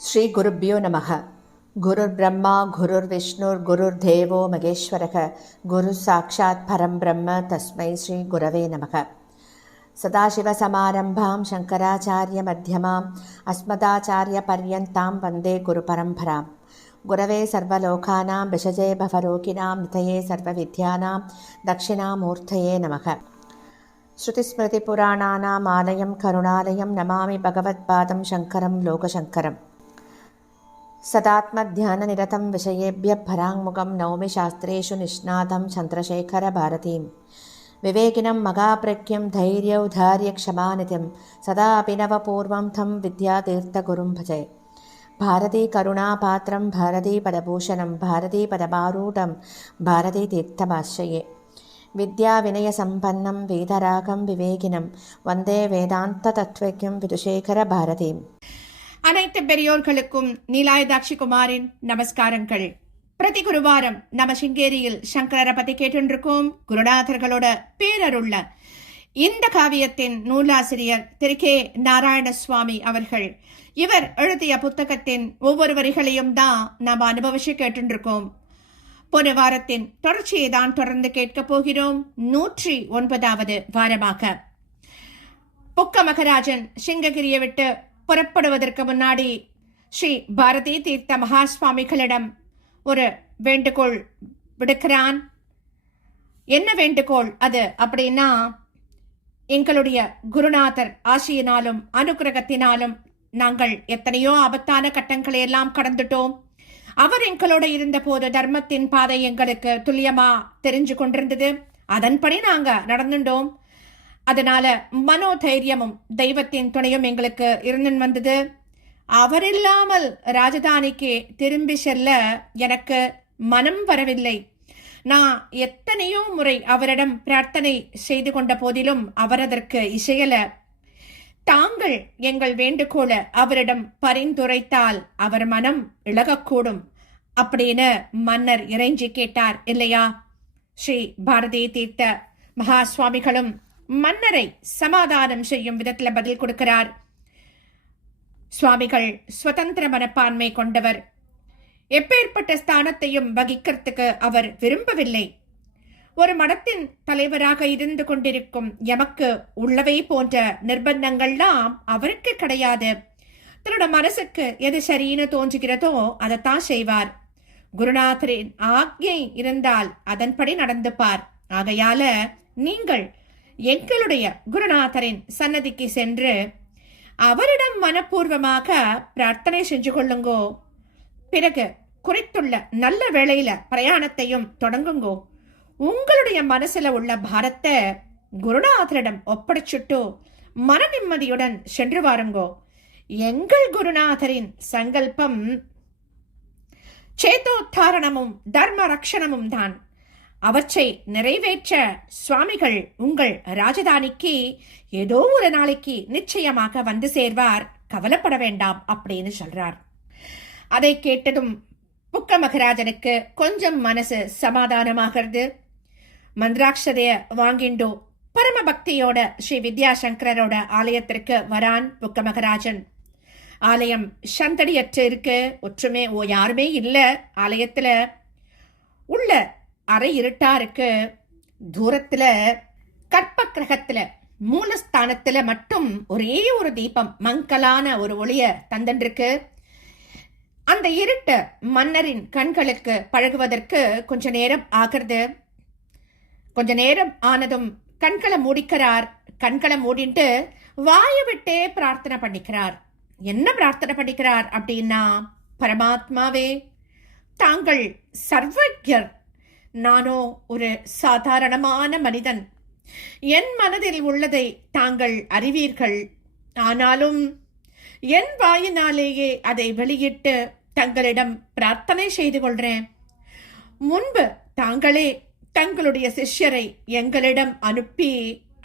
ஸ்ரீ குருப்யோ நமக. குருர் பிரம்மா குருர் விஷ்ணுர் குருர் தேவோ மகேஸ்வரக குரு சாட்சாத் பரம் பிரம்ம தஸ்மை ஸ்ரீ குரவே நமக. சதாசிவசமாரம்பாம் சங்கராச்சாரிய மத்தியமாம் அஸ்மதாச்சாரிய பர்யந்தாம் வந்தே குரு பரம்பராம். குரவே சர்வலோகானாம் விஷஜே பவரோகிணாம் நிதயே சர்வவித்யானாம் தட்சிணாமூர்த்தயே நமக. ஸ்ருதிஸ்மிருதிபுராணானாம் ஆலயம் கருணாலயம் நமாமி பகவத்பாதம் சங்கரம் லோகசங்கரம். சதாத்மத்யானநிரதம் விஷயேபிய பராங்முகம் நௌமி சாஸ்திரேஷு நிஷ்ணாதம் சந்திரசேகர பாரதீம். விவேகினம் மகாப்ரக்யம் தைரியௌதாரிய க்ஷமாநிதிம் சதா அபிநவபூர்வம் தம் வித்யாதீர்த்தகுரும் பஜே. பாரதி கருணாபாத்திரம் பாரதி பதபூஷணம் பாரதி பதபாரூடம் பாரதி தீர்த்தமாஸ்ரயே. வித்யா வினய சம்பன்னம் வேதராகம் விவேகினம் வந்தே வேதாந்த தத்வக்யம் விதுஷேகர பாரதீம். அனைத்து பெரியோர்களுக்கும் நீலாயுதாட்சி குமாரின் நமஸ்காரங்கள். பிரதி குருவாரம் நம்ம சிங்கேரியில் சங்கரரை பத்தி கேட்டுருக்கோம். குருநாதர்களோட பேரருள்ள இந்த காவியத்தின் நூலாசிரியர் திரு கே நாராயணசுவாமி அவர்கள். இவர் எழுதிய புத்தகத்தின் ஒவ்வொரு வரிகளையும் தான் நாம் அனுபவிச்சு கேட்டுருக்கோம். போன வாரத்தின் தொடர்ச்சியை தான் தொடர்ந்து கேட்க போகிறோம். 109வது வாரமாக புக்க மகராஜன் சிங்ககிரியை விட்டு புறப்படுவதற்கு முன்னாடி ஸ்ரீ பாரதி தீர்த்த மகா சுவாமிகளிடம் ஒரு வேண்டுகோள் விடுக்கிறான். என்ன வேண்டுகோள் அது அப்படின்னா, எங்களுடைய குருநாதர் ஆசியினாலும் அனுகிரகத்தினாலும் நாங்கள் எத்தனையோ ஆபத்தான கட்டங்களை எல்லாம் கடந்துட்டோம். அவர் எங்களோட இருந்த போது தர்மத்தின் பாதை எங்களுக்கு துல்லியமா தெரிஞ்சு கொண்டிருந்தது. அதன்படி நாங்க நடந்துட்டோம். அதனால மனோதைரியமும் தெய்வத்தின் துணையும் எங்களுக்கு இருந்து வந்தது. அவர் இல்லாமல் ராஜதானிக்கு திரும்பி செல்ல எனக்கு மனம் வரவில்லை. நான் எத்தனையோ முறை அவரிடம் பிரார்த்தனை செய்து கொண்ட போதிலும் அவர் அதற்கு இசையல. தாங்கள் எங்கள் வேண்டுகோள அவரிடம் பரிந்துரைத்தால் அவர் மனம் இழகக்கூடும் அப்படின்னு மன்னர் இறைஞ்சி கேட்டார் இல்லையா? ஸ்ரீ பாரதி தீர்த்த மகா சுவாமிகளும் மன்னரை சமாதானம் செய்யும் விதத்தில் பதில் கொடுக்கிறார். சுவாமிகள் சுதந்திர மனப்பான்மை கொண்டவர். எப்பேற்பட்ட ஸ்தானத்தையும் வகிக்கிறதுக்கு அவர் விரும்பவில்லை. ஒரு மடத்தின் தலைவராக இருந்து கொண்டிருக்கும் எமக்கு உள்ளவை போன்ற நிர்பந்தங்கள்லாம் அவருக்கு கிடையாது. தன்னோட மனசுக்கு எது சரின்னு தோன்றுகிறதோ அதைத்தான் செய்வார். குருநாதரின் ஆக்ஞை இருந்தால் அதன்படி நடந்துப்பார். ஆகையால நீங்கள் எங்களுடைய குருநாதரின் சன்னதிக்கு சென்று அவரிடம் மனப்பூர்வமாக பிரார்த்தனை செஞ்சு கொள்ளுங்கோ. பிறகு குறித்துள்ள நல்ல வேளையில பிரயாணத்தையும் தொடங்குங்கோ. உங்களுடைய மனசுல உள்ள பாரத்தை குருநாதரிடம் ஒப்படைச்சுட்டு மன நிம்மதியுடன் சென்று வாருங்கோ. எங்கள் குருநாதரின் சங்கல்பம் சேதோத்தாரணமும் தர்ம ரக்ஷணமும் தான். அவற்றை நிறைவேற்ற சுவாமிகள் உங்கள் ராஜதானிக்கு ஏதோ ஒரு நாளைக்கு நிச்சயமாக வந்து சேர்வார். கவலைப்பட வேண்டாம் அப்படின்னு சொல்றார். அதை கேட்டதும் புக்க மகராஜனுக்கு கொஞ்சம் மனசு சமாதானமாகிறது. மந்திராட்சதைய வாங்கிண்டோ பரம பக்தியோட ஸ்ரீ வித்யாசங்கரோட ஆலயத்திற்கு வரான் புக்க மகராஜன். ஆலயம் சந்தடியற்று இருக்கு. ஒற்றுமே யாருமே இல்ல ஆலயத்துல. உள்ள அரை இருட்டா இருக்கு. தூரத்துல கற்ப கிரகத்துல மூலஸ்தானத்துல மட்டும் ஒரே ஒரு தீபம் மங்கலான ஒரு ஒளிய தந்தன்றிருக்கு. அந்த இருட்டு மன்னரின் கண்களுக்கு பழகுவதற்கு கொஞ்ச நேரம் ஆகிறது. கொஞ்ச நேரம் ஆனதும் கண்களை மூடிக்கிறார். கண்களை மூடிட்டு வாய விட்டே பிரார்த்தனை பண்ணிக்கிறார். என்ன பிரார்த்தனை பண்ணிக்கிறார் அப்படின்னா, பரமாத்மாவே, தாங்கள் சர்வஜர். நானோ ஒரு சாதாரணமான மனிதன். என் மனதில் உள்ளதை தாங்கள் அறிவீர்கள். ஆனாலும் என் வாயினாலேயே அதை வெளியிட்டு தங்களிடம் பிரார்த்தனை செய்து கொள்றேன். முன்பு தாங்களே தங்களுடைய சிஷ்யரை எங்களிடம் அனுப்பி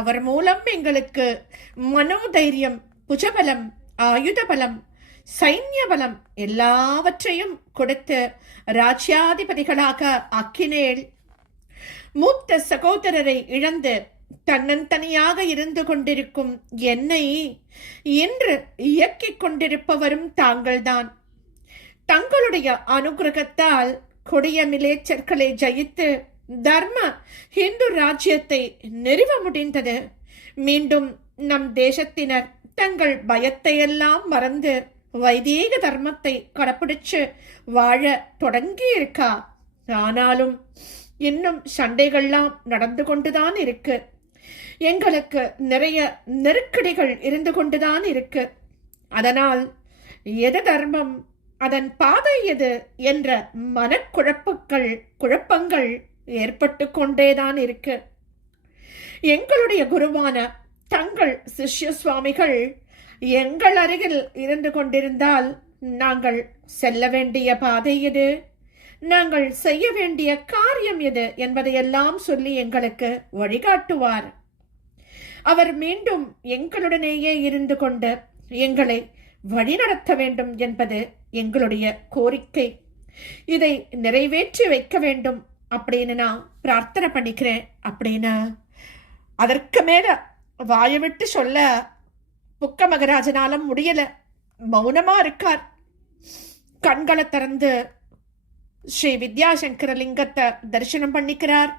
அவர் மூலம் எங்களுக்கு மனோதைரியம், புஜபலம், ஆயுத பலம், சைன்ய பலம் எல்லாவற்றையும் கொடுத்து ராஜ்யாதிபதிகளாக ஆக்கினேள். மூத்த சகோதரரை இழந்து தன்னந்தனியாக இருந்து கொண்டிருக்கும் என்னை இன்று இயக்கிக் கொண்டிருப்பவரும் தாங்கள்தான். தங்களுடைய அனுகிரகத்தால் கொடிய மிலேச்சர்களை ஜெயித்து தர்ம இந்து ராஜ்யத்தை நிறுவ முடிந்தது. மீண்டும் நம் தேசத்தினர் தங்கள் பயத்தையெல்லாம் மறந்து வைதீக தர்மத்தை கடைப்பிடிச்சு வாழ தொடங்கி இருக்கா. ஆனாலும் இன்னும் சண்டைகள்லாம் நடந்து கொண்டுதான் இருக்கு. எங்களுக்கு நிறைய நெருக்கடிகள் இருந்து கொண்டுதான் இருக்கு. அதனால் எது தர்மம், அதன் பாதை எது என்ற குழப்பங்கள் ஏற்பட்டு கொண்டேதான் இருக்கு. எங்களுடைய குருவான தங்கள் சிஷ்ய சுவாமிகள் எங்கள் அருகில் இருந்து கொண்டிருந்தால் நாங்கள் செல்ல வேண்டிய பாதை எது, நாங்கள் செய்ய வேண்டிய காரியம் எது என்பதையெல்லாம் சொல்லி எங்களுக்கு வழிகாட்டுவார். அவர் மீண்டும் எங்களுடனேயே இருந்து கொண்டு எங்களை வழிநடத்த வேண்டும் என்பது எங்களுடைய கோரிக்கை. இதை நிறைவேற்றி வைக்க வேண்டும் அப்படின்னு நான் பிரார்த்தனை பண்ணிக்கிறேன் அப்படின்னு அதற்கு மேல வாயை விட்டு சொல்ல புக்க மகராஜனாலும் முடியல. மௌனமா இருக்கார். கண்களை திறந்து ஸ்ரீ வித்யாசங்கர லிங்கத்தை தரிசனம் பண்ணிக்கிறார்.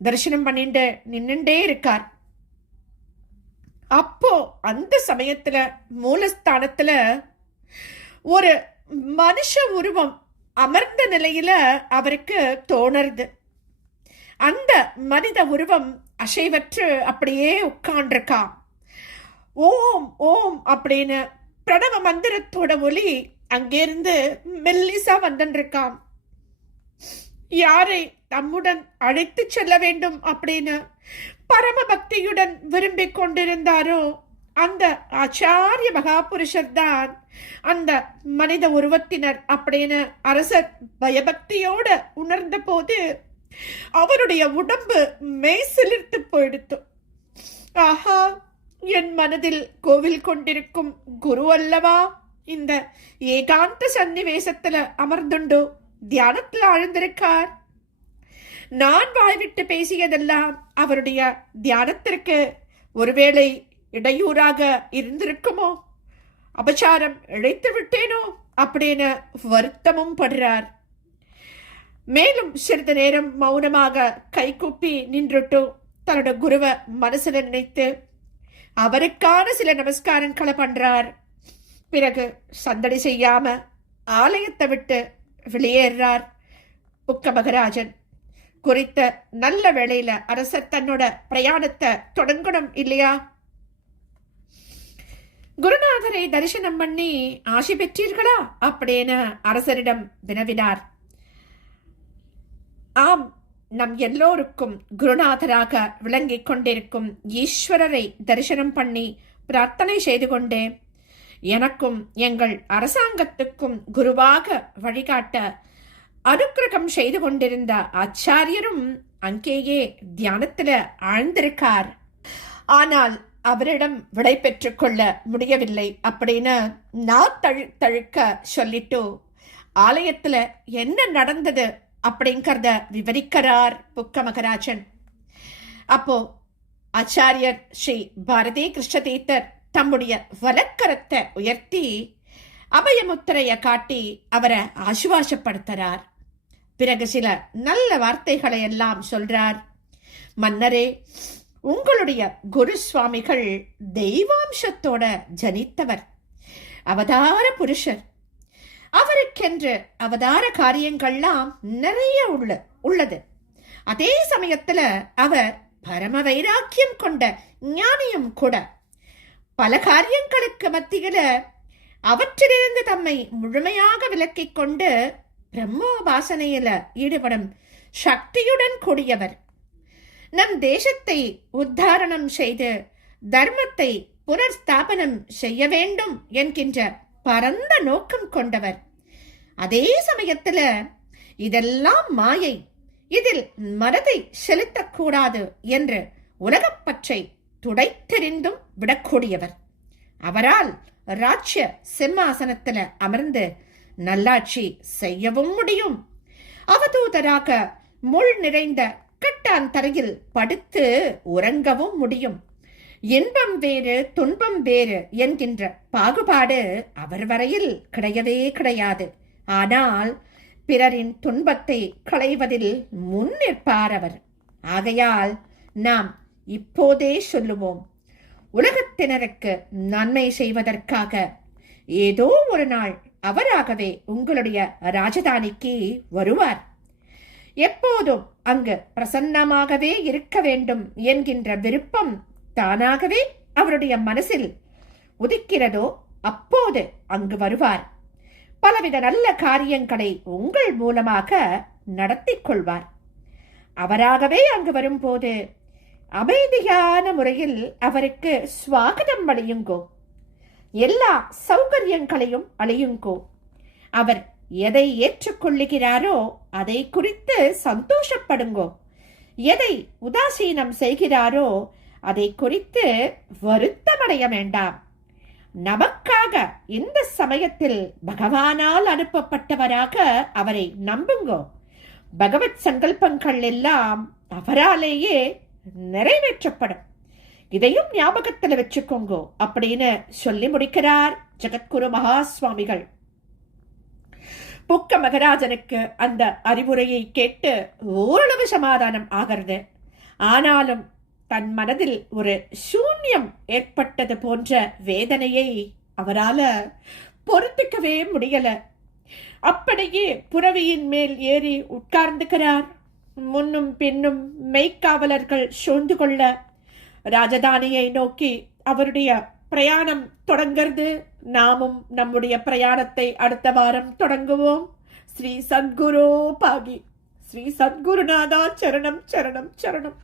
தரிசனம் பண்ணிட்டு நின்னுண்டே இருக்கார். அப்போ அந்த சமயத்துல மூலஸ்தானத்துல ஒரு மனுஷ உருவம் அமர்ந்த நிலையில அவருக்கு தோணுது. அந்த மனித உருவம் அசைவற்று அப்படியே உட்கார்ந்திருக்கா. ஓம் ஓம் அப்படின்னு பிரணவ மந்திரத்தோட ஒலி அங்கிருந்து மெல்லிசா வந்துருக்காம். யாரை தம்முடன் அழைத்து செல்ல வேண்டும் அப்படின்னு பரம பக்தியுடன் விரும்பிக் கொண்டிருந்தாரோ அந்த ஆச்சாரிய மகாபுருஷர் தான் அந்த மனித உருவத்தினர் அப்படின்னு அரசர் பயபக்தியோட உணர்ந்த போது அவருடைய உடம்பு மெய் சிலிர்த்து போயிடுத்து. ஆஹா, என் மனதில் கோவில் கொண்டிருக்கும் குரு அல்லவா இந்த ஏகாந்த சன்னிவேசத்துல அமர்ந்துண்டு தியானத்தில் ஆழ்ந்திருக்கார். நான் வாய்விட்டு பேசியதெல்லாம் அவருடைய தியானத்திற்கு ஒருவேளை இடையூறாக இருந்திருக்குமோ, அபச்சாரம் இழைத்து விட்டேனோ அப்படின்னு வருத்தமும் படுறார். மேலும் சிறிது நேரம் மௌனமாக கைகூப்பி நின்றுட்டு தன்னோட குருவை மனசுல நினைத்து அவருக்கான சில நமஸ்காரங்களை பண்றார். பிறகு சந்தடி செய்யாம ஆலயத்தை விட்டு வெளியேறார் புக்க மகராஜன். குறித்த நல்ல வேளையில அரசர் தன்னோட பிரயாணத்தை தொடங்கணும் இல்லையா? குருநாதரை தரிசனம் பண்ணி ஆசி பெற்றீர்களா அப்படின்னு அரசரிடம் வினவினார். ஆம், நம் எல்லோருக்கும் குருநாதராக விளங்கிக் கொண்டிருக்கும் ஈஸ்வரரை தரிசனம் பண்ணி பிரார்த்தனை செய்து கொண்டேன். எனக்கும் எங்கள் அரசாங்கத்துக்கும் குருவாக வழிகாட்ட அனுக்கிரகம் செய்து கொண்டிருந்த ஆச்சாரியரும் அங்கேயே தியானத்துல ஆழ்ந்திருக்கார். ஆனால் அவரிடம் விடை பெற்றுக் கொள்ள முடியவில்லை அப்படின்னு நான் தழுக்க சொல்லிட்டு ஆலயத்துல என்ன நடந்தது அப்படிங்கறத விவரிக்கிறார் புக்க மகராஜன். அப்போ ஆச்சாரியர் ஸ்ரீ பாரதி கிருஷ்ண தீர்த்தர் தம்முடைய வலக்கரத்தை உயர்த்தி அபயமுத்திரைய காட்டி அவரை ஆசுவாசப்படுத்துறார். பிறகு சில நல்ல வார்த்தைகளை எல்லாம் சொல்றார். மன்னரே, உங்களுடைய குரு சுவாமிகள் தெய்வாம்சத்தோட ஜனித்தவர், அவதார புருஷர். அவருக்கென்று அவதார காரியங்கள்லாம் நிறைய உள்ளது. அதே சமயத்துல அவர் பரம வைராக்கியம் கொண்ட ஞானியும் கூட. பல காரியங்களுக்கு மத்தியில அவற்றிலிருந்து தம்மை முழுமையாக விலக்கிக் கொண்டு பிரம்மோபாசனையில ஈடுபடும் சக்தியுடன் கூடியவர். நம் தேசத்தை உத்தாரணம் செய்து தர்மத்தை புனர்ஸ்தாபனம் செய்ய வேண்டும் என்கின்ற பரந்த நோக்கம் கொண்டவர். அதே சமயத்துல இதெல்லாம் மாயை, இதில் மனதை செலுத்தக்கூடாது என்று உலகப்பற்றை துடைத்தெறிந்தும் விடக்கூடியவர். அவரால் ராஜ்ய சிம்மாசனத்துல அமர்ந்து நல்லாட்சி செய்யவும் முடியும். அவதூதராக முள் நிறைந்த முக்கட்டான் தரையில் படுத்து உறங்கவும் முடியும். இன்பம் வேறு துன்பம் வேறு என்கின்ற பாகுபாடு அவர் வரையில் கிடையவே கிடையாது. ஆனால் பிறரின் துன்பத்தை களைவதில் முன் நிற்பார் அவர். ஆகையால் நாம் இப்போதே சொல்லுவோம், உலகத்தினருக்கு நன்மை செய்வதற்காக ஏதோ ஒரு நாள் அவராகவே உங்களுடைய ராஜதானிக்கு வருவார். எப்போதும் அங்கு பிரசன்னமாகவே இருக்க வேண்டும் என்கின்ற விருப்பம் தானாகவே அவருடைய மனசில் உதிக்கிறதோ அப்போது அங்கு வருவார். பலவித நல்ல காரியங்களை உங்கள் மூலமாக நடத்தி கொள்வார். அவராகவே அங்கு வரும்போது அமைதியான முறையில் அவருக்கு ஸ்வாகதம் அளியுங்கோ. எல்லா சௌகரியங்களையும் அளியுங்கோ. அவர் எதை ஏற்றுக்கொள்ளுகிறாரோ அதை குறித்து சந்தோஷப்படுங்கோ. எதை உதாசீனம் செய்கிறாரோ அதை குறித்து வருத்தமடைய வேண்டாம். நமக்காக இந்த சமயத்தில் பகவானால் அனுப்பப்பட்டவராக அவரை நம்புங்கோ. பகவத் சங்கல்பங்கள் எல்லாம் அவராலேயே நிறைவேற்றப்படும். இதையும் ஞாபகத்தில் வச்சுக்கோங்கோ அப்படின்னு சொல்லி முடிக்கிறார் ஜெகத்குரு மகா சுவாமிகள். புக்க மகராஜனுக்கு அந்த அறிவுரையை கேட்டு ஓரளவு சமாதானம் ஆகிறது. ஆனாலும் தன் மனதில் ஒரு சூன்யம் ஏற்பட்டது போன்ற வேதனையை அவரால பொறுத்துக்கவே முடியல. அப்படியே புறவியின் மேல் ஏறி உட்கார்ந்துக்கிறார். முன்னும் பின்னும் மெய்க்காவலர்கள் சூழ்ந்து கொள்ள ராஜதானியை நோக்கி அவருடைய பிரயாணம் தொடங்கிறது. நாமும் நம்முடைய பிரயாணத்தை அடுத்த வாரம் தொடங்குவோம். ஸ்ரீ சத்குரு பாகி. ஸ்ரீ சத்குருநாதா சரணம் சரணம் சரணம்.